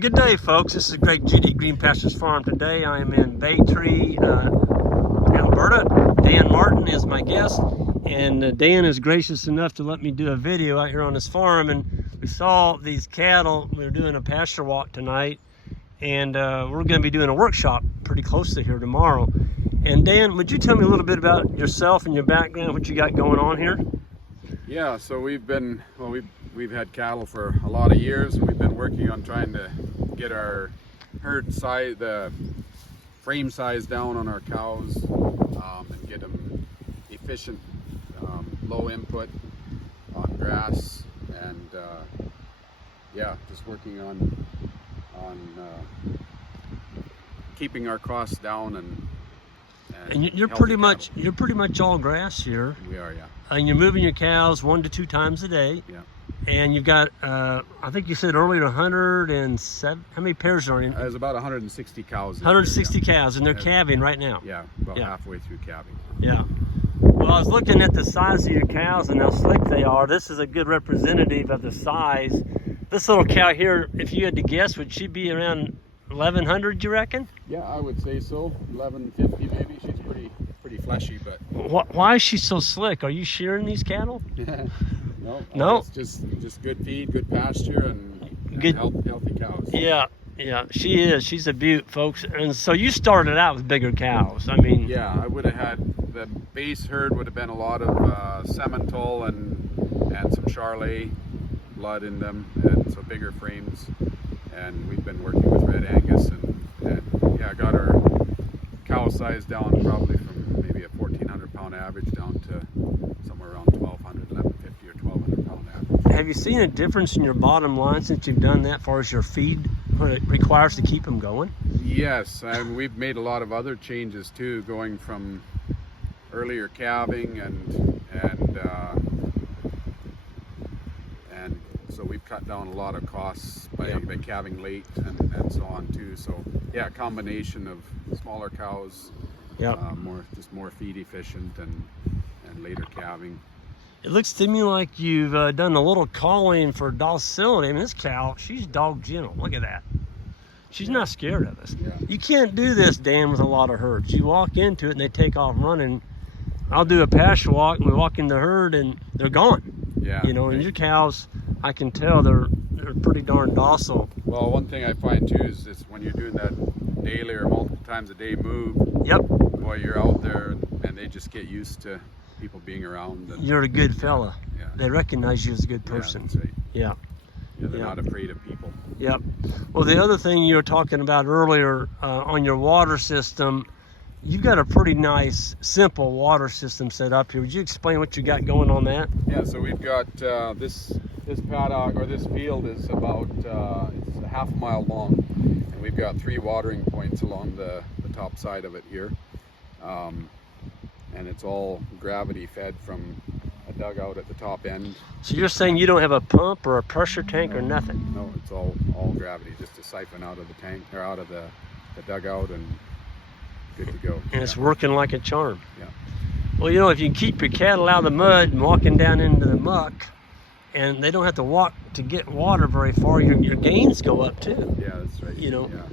Good day, folks. This is Great GD Green Pastures Farm. Today I am in Baytree, Alberta. Dan Martin is my guest, and Dan is gracious enough to let me do a video out here on his farm. And we saw these cattle. We were doing a pasture walk tonight, and we're going to be doing a workshop pretty close to here tomorrow. And Dan, would you tell me a little bit about yourself and your background, what you got going on here? Yeah, so we've had cattle for a lot of years, and we've been working on trying to get our herd size, the frame size down on our cows, and get them efficient, low input on grass, and yeah, just working on keeping our costs down and you're pretty much all grass here. We are, yeah. And you're moving your cows 1 to 2 times a day. Yeah. And you've got, I think you said earlier, 107. How many pairs are in? There's about 160 cows. 160 cows, and they're calving right now. Yeah, about halfway through calving. Yeah. Well, I was looking at the size of your cows and how slick they are. This is a good representative of the size. This little cow here, if you had to guess, would she be around 1,100, you reckon? Yeah, I would say so. 1,150 maybe. She's pretty fleshy, but. Why is she so slick? Are you shearing these cattle? No. It's just good feed, good pasture, and good, healthy cows. Yeah, she is. She's a beaut, folks. And so you started out with bigger cows. I mean. Yeah, I would have had, the base herd would have been a lot of Simmental and some Charolais blood in them, and so bigger frames. And we've been working with Red Angus, and yeah, got our cow size down probably from maybe a 1,400 pound average down to somewhere around 1,200, 1,150 or 1,200 pound average. Have you seen a difference in your bottom line since you've done that, as far as your feed, what it requires to keep them going? Yes, and we've made a lot of other changes too, going from earlier calving and so we've cut down a lot of costs by calving late and so on too. So yeah, a combination of smaller cows, more feed efficient and later calving. It looks to me like you've done a little calling for docility. I mean, this cow, she's dog gentle. Look at that. She's not scared of us. Yeah. You can't do this, Dan, with a lot of herds. You walk into it and they take off running. I'll do a pasture walk and we walk in the herd and they're gone. Yeah. You know, and your cows, I can tell they're pretty darn docile. Well, one thing I find too is when you're doing that daily or multiple times a day move. Yep. Boy, you're out there and they just get used to people being around. And, you're a good fella. Yeah. They recognize you as a good person. Yeah, that's right. Yeah. Yeah, they're not afraid of people. Yep. Well, the other thing you were talking about earlier on your water system, you've got a pretty nice, simple water system set up here. Would you explain what you got going on that? Yeah, so we've got this paddock, or this field is about it's a half a mile long, and we've got 3 watering points along the top side of it here, and it's all gravity fed from a dugout at the top end. So you're saying you don't have a pump or a pressure tank or nothing? No, it's all gravity, just a siphon out of the tank or out of the dugout, and good to go. And it's working like a charm. Yeah. Well, you know, if you can keep your cattle out of the mud and walking down into the muck, and they don't have to walk to get water very far, your gains go up too. Yeah, that's right. You know, yeah.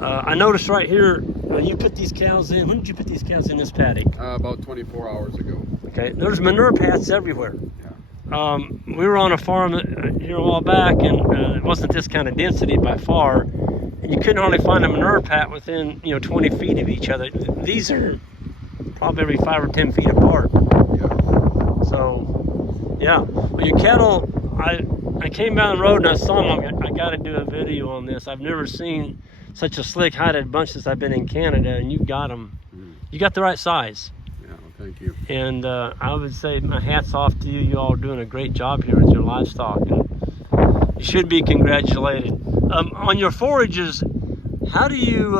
I noticed right here, you put these cows in. When did you put these cows in this paddock? About 24 hours ago. Okay, there's manure paths everywhere. Yeah. We were on a farm here a while back, and it wasn't this kind of density by far. And you couldn't hardly find a manure path within 20 feet of each other. These are probably every 5 or 10 feet apart. Yeah. So, yeah. Well, your cattle, I came down the road and I saw them. I got to do a video on this. I've never seen such a slick-hided bunch since I've been in Canada, and you got them. You got the right size. Yeah, well, thank you. And I would say my hat's off to you. You all are doing a great job here with your livestock, and you should be congratulated. On your forages, how'd you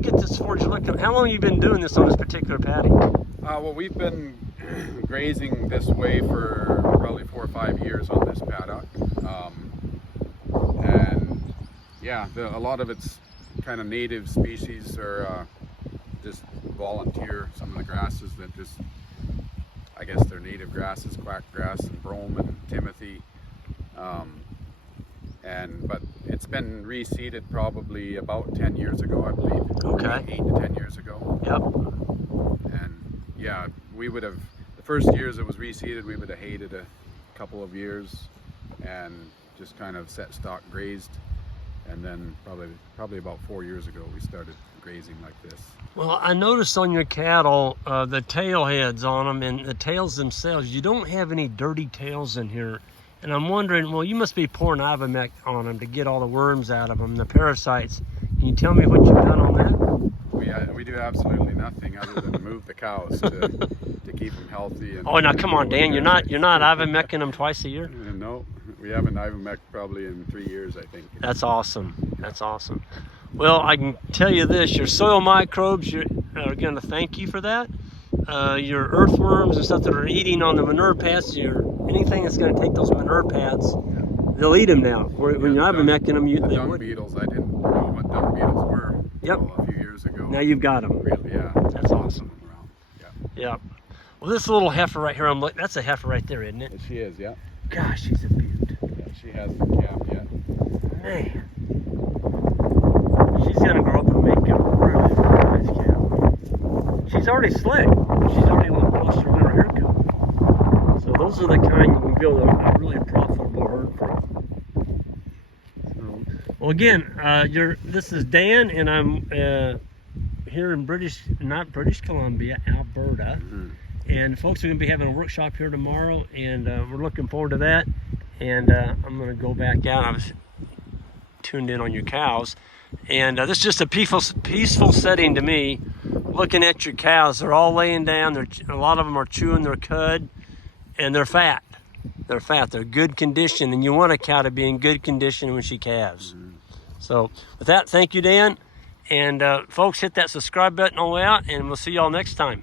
get this forage looking? How long have you been doing this on this particular paddock? Well, we've been grazing this way for probably 4 or 5 years on this paddock, and yeah, a lot of it's kind of native species, or just volunteer. Some of the grasses that just, I guess they're native grasses, quack grass and brome and timothy, but it's been reseeded probably about 10 years ago, I believe. Okay. 8 to 10 years ago. Yep. And yeah, we would have, the first years it was reseeded, we would have hated a couple of years and just kind of set stock grazed. And then probably about 4 years ago, we started grazing like this. Well, I noticed on your cattle, the tail heads on them and the tails themselves, you don't have any dirty tails in here. And I'm wondering, well, you must be pouring Ivomec on them to get all the worms out of them, the parasites. Can you tell me what you've done on that? We do absolutely nothing other than move the cows to keep them healthy. And oh, now come on, Dan, you're not Ivomecing them twice a year? No, we haven't Ivomec probably in 3 years, I think. That's awesome. That's awesome. Well, I can tell you this: your soil microbes are going to thank you for that. Your earthworms and stuff that are eating on the manure pads, anything that's going to take those manure pads, they'll eat them now. When you're Ivomecing them, they dung would. beetles, I didn't know what dung beetles were. Yep. A few years ago. Now you've got them. Really, yeah. That's awesome. Yeah. Yep. Well, this little heifer right here, that's a heifer right there, isn't it? She is, yeah. Gosh, she's a beaut. Yeah, she hasn't calved yet. Man. She's going to grow up and make a really nice cow. She's already slick. She's already lost her winter haircut. So those are the kind you can build a really profitable herd from. So, well, again, this is Dan, and I'm here in not British Columbia, Alberta. Mm-hmm. And folks are going to be having a workshop here tomorrow, and we're looking forward to that. And I'm going to go back out. I was tuned in on your cows. And this is just a peaceful setting to me. Looking at your cows, they're all laying down. A lot of them are chewing their cud, and they're fat. They're fat. They're good condition, and you want a cow to be in good condition when she calves. Mm-hmm. So with that, thank you, Dan. And folks, hit that subscribe button on the way out, and we'll see y'all next time.